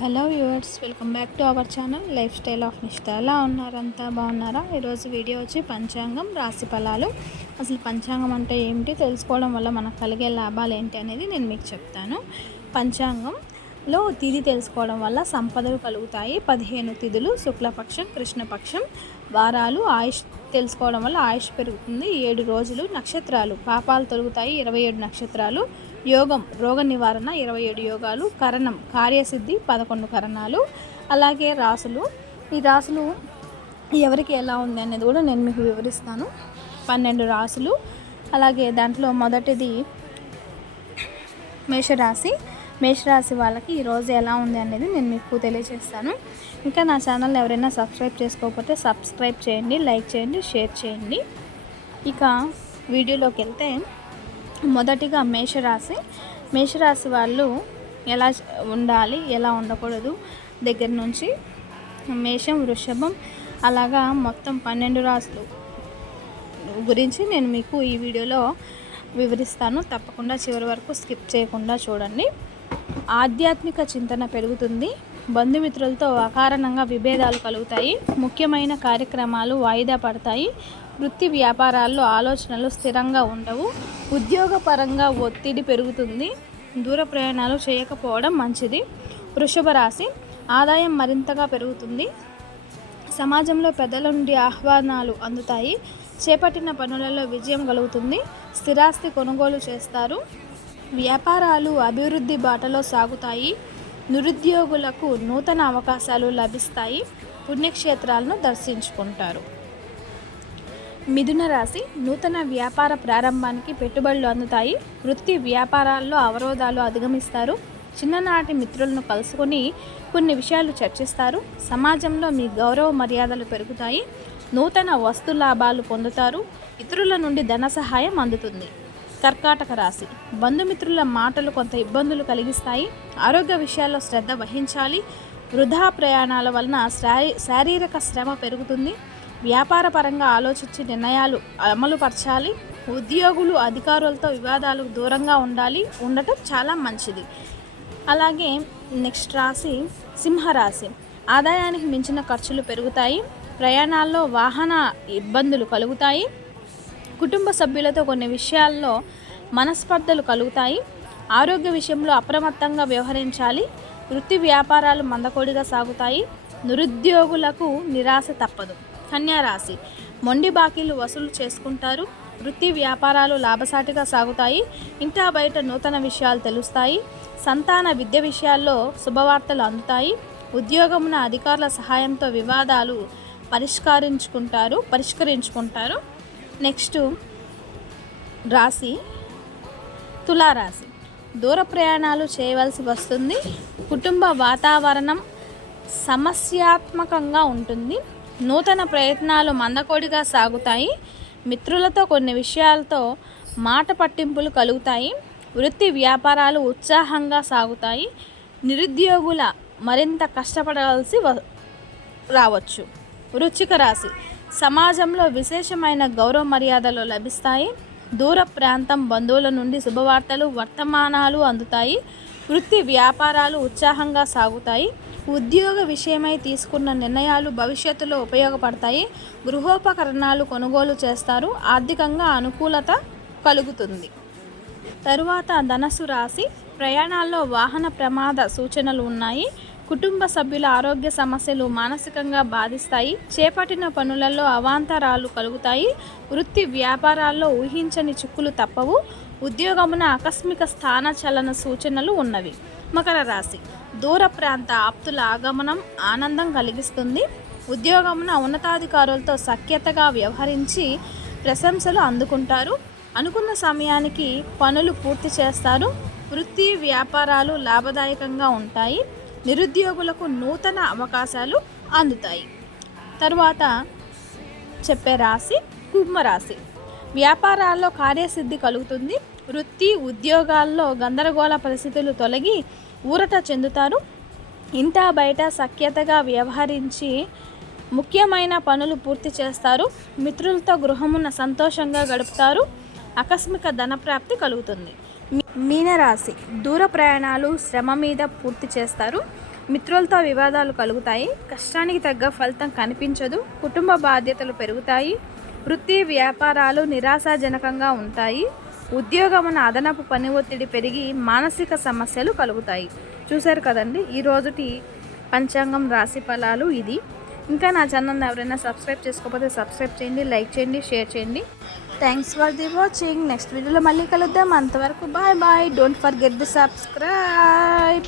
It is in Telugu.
Hello viewers, welcome back to our channel life style of నిష్ఠ. ఎలా ఉన్నారంతా బాగున్నారా? ఈరోజు వీడియో వచ్చి పంచాంగం, రాశి ఫలాలు. అసలు పంచాంగం అంటే ఏమిటి, తెలుసుకోవడం వల్ల మనకు కలిగే లాభాలు ఏంటి అనేది నేను మీకు చెప్తాను. పంచాంగంలో తిథి తెలుసుకోవడం వల్ల సంపదలు కలుగుతాయి. 15 తిథులు, శుక్లపక్షం, కృష్ణపక్షం, వారాలు, ఆయుష్ తెలుసుకోవడం వల్ల ఆయుష్ పెరుగుతుంది. 7 రోజులు, నక్షత్రాలు, పాపాలు తొలుగుతాయి. 27 నక్షత్రాలు, యోగం, రోగ నివారణ, 27 యోగాలు, కరణం, కార్యసిద్ధి, 11 కరణాలు. అలాగే రాసులు, ఈ రాసులు ఎవరికి ఎలా ఉంది అనేది కూడా నేను మీకు వివరిస్తాను. 12 రాసులు. అలాగే దాంట్లో మొదటిది మేషరాశి. మేషరాశి వాళ్ళకి ఈరోజు ఎలా ఉంది అనేది నేను మీకు తెలియజేస్తాను. ఇంకా నా ఛానల్ ఎవరైనా సబ్స్క్రైబ్ చేసుకోకపోతే సబ్స్క్రైబ్ చేయండి, లైక్ చేయండి, షేర్ చేయండి. ఇక వీడియోలోకి వెళ్తే మొదటిగా మేషరాశి. మేషరాశి వాళ్ళు ఎలా ఉండాలి, ఎలా ఉండకూడదు దగ్గర నుంచి మేషం, వృషభం, అలాగా మొత్తం 12 రాశులు గురించి నేను మీకు ఈ వీడియోలో వివరిస్తాను. తప్పకుండా చివరి వరకు స్కిప్ చేయకుండా చూడండి. ఆధ్యాత్మిక చింతన పెరుగుతుంది. బంధుమిత్రులతో అకారణంగా విభేదాలు కలుగుతాయి. ముఖ్యమైన కార్యక్రమాలు వాయిదా పడతాయి. వృత్తి వ్యాపారాల్లో ఆలోచనలు స్థిరంగా ఉండవు. ఉద్యోగపరంగా ఒత్తిడి పెరుగుతుంది. దూర ప్రయాణాలు చేయకపోవడం మంచిది. వృషభ రాశి. ఆదాయం మరింతగా పెరుగుతుంది. సమాజంలో పెద్దల నుండి ఆహ్వానాలు అందుతాయి. చేపట్టిన పనులలో విజయం కలుగుతుంది. స్థిరాస్తి కొనుగోలు చేస్తారు. వ్యాపారాలు అభివృద్ధి బాటలో సాగుతాయి. నిరుద్యోగులకు నూతన అవకాశాలు లభిస్తాయి. పుణ్యక్షేత్రాలను దర్శించుకుంటారు. మిథున రాశి. నూతన వ్యాపార ప్రారంభానికి పెట్టుబడులు అందుతాయి. వృత్తి వ్యాపారాల్లో అవరోధాలు అధిగమిస్తారు. చిన్ననాటి మిత్రులను కలుసుకొని కొన్ని విషయాలు చర్చిస్తారు. సమాజంలో మీ గౌరవ మర్యాదలు పెరుగుతాయి. నూతన వస్తు లాభాలు పొందుతారు. ఇతరుల నుండి ధన సహాయం అందుతుంది. కర్కాటక రాశి. బంధుమిత్రుల మాటలు కొంత ఇబ్బందులు కలిగిస్తాయి. ఆరోగ్య విషయాల్లో శ్రద్ధ వహించాలి. వృధా ప్రయాణాల వలన శారీరక శ్రమ పెరుగుతుంది. వ్యాపార పరంగా ఆలోచించి నిర్ణయాలు అమలుపరచాలి. ఉద్యోగులు అధికారులతో వివాదాలకు దూరంగా ఉండటం చాలా మంచిది. అలాగే నెక్స్ట్ రాశి సింహరాశి. ఆదాయానికి మించిన ఖర్చులు పెరుగుతాయి. ప్రయాణాల్లో వాహన ఇబ్బందులు కలుగుతాయి. కుటుంబ సభ్యులతో కొన్ని విషయాల్లో మనస్పర్ధలు కలుగుతాయి. ఆరోగ్య విషయంలో అప్రమత్తంగా వ్యవహరించాలి. వృత్తి వ్యాపారాలు మందకోడిగా సాగుతాయి. నిరుద్యోగులకు నిరాశ తప్పదు. కన్యా రాశి. మొండి బాకీలు వసూలు చేసుకుంటారు. వృత్తి వ్యాపారాలు లాభసాటిగా సాగుతాయి. ఇంటా బయట నూతన విషయాలు తెలుస్తాయి. సంతాన విద్య విషయాల్లో శుభవార్తలు అందుతాయి. ఉద్యోగమున అధికారుల సహాయంతో వివాదాలు పరిష్కరించుకుంటారు. నెక్స్ట్ రాశి తులారాశి. దూర ప్రయాణాలు చేయవలసి వస్తుంది. కుటుంబ వాతావరణం సమస్యాత్మకంగా ఉంటుంది. నూతన ప్రయత్నాలు మందకోడిగా సాగుతాయి. మిత్రులతో కొన్ని విషయాలతో మాట పట్టింపులు కలుగుతాయి. వృత్తి వ్యాపారాలు ఉత్సాహంగా సాగుతాయి. నిరుద్యోగుల మరింత కష్టపడవలసి రావచ్చు. వృశ్చిక రాశి. సమాజంలో విశేషమైన గౌరవ మర్యాదలు లభిస్తాయి. దూర ప్రాంతం బంధువుల నుండి శుభవార్తలు, వర్తమానాలు అందుతాయి. వృత్తి వ్యాపారాలు ఉత్సాహంగా సాగుతాయి. ఉద్యోగ విషయమై తీసుకున్న నిర్ణయాలు భవిష్యత్తులో ఉపయోగపడతాయి. గృహోపకరణాలు కొనుగోలు చేస్తారు. ఆర్థికంగా అనుకూలత కలుగుతుంది. తరువాత ధనస్సు రాశి. ప్రయాణాల్లో వాహన ప్రమాద సూచనలు ఉన్నాయి. కుటుంబ సభ్యుల ఆరోగ్య సమస్యలు మానసికంగా బాధిస్తాయి. చేపట్టిన పనులలో అవాంతరాలు కలుగుతాయి. వృత్తి వ్యాపారాల్లో ఊహించని చిక్కులు తప్పవు. ఉద్యోగమున ఆకస్మిక స్థాన చలన సూచనలు ఉన్నవి. మకర రాశి. దూర ప్రాంత ఆప్తుల ఆగమనం ఆనందం కలిగిస్తుంది. ఉద్యోగమున ఉన్నతాధికారులతో సఖ్యతగా వ్యవహరించి ప్రశంసలు అందుకుంటారు. అనుకున్న సమయానికి పనులు పూర్తి చేస్తారు. వృత్తి వ్యాపారాలు లాభదాయకంగా ఉంటాయి. నిరుద్యోగులకు నూతన అవకాశాలు అందుతాయి. తరువాత చెప్పే రాశి కుంభరాశి. వ్యాపారాల్లో కార్యసిద్ధి కలుగుతుంది. వృత్తి ఉద్యోగాల్లో గందరగోళ పరిస్థితులు తొలగి ఊరట చెందుతారు. ఇంటా బయట సఖ్యతగా వ్యవహరించి ముఖ్యమైన పనులు పూర్తి చేస్తారు. మిత్రులతో గృహమున సంతోషంగా గడుపుతారు. ఆకస్మిక ధనప్రాప్తి కలుగుతుంది. మీనరాశి దూర ప్రయాణాలు శ్రమ మీద పూర్తి చేస్తారు. మిత్రులతో వివాదాలు కలుగుతాయి. కష్టానికి తగ్గ ఫలితం కనిపించదు. కుటుంబ బాధ్యతలు పెరుగుతాయి. వృత్తి వ్యాపారాలు నిరాశాజనకంగా ఉంటాయి. ఉద్యోగమున అదనపు పని ఒత్తిడి పెరిగి మానసిక సమస్యలు కలుగుతాయి. చూశారు కదండి ఈ రోజుటి పంచాంగం రాశి ఫలాలు ఇది. ఇంకా నా ఛానల్ని ఎవరైనా సబ్స్క్రైబ్ చేసుకోకపోతే సబ్స్క్రైబ్ చేయండి, లైక్ చేయండి, షేర్ చేయండి. Thanks for the watching. Next వీడియోలో మళ్ళీ కలుద్దాం. అంతవరకు bye bye. Don't forget the subscribe.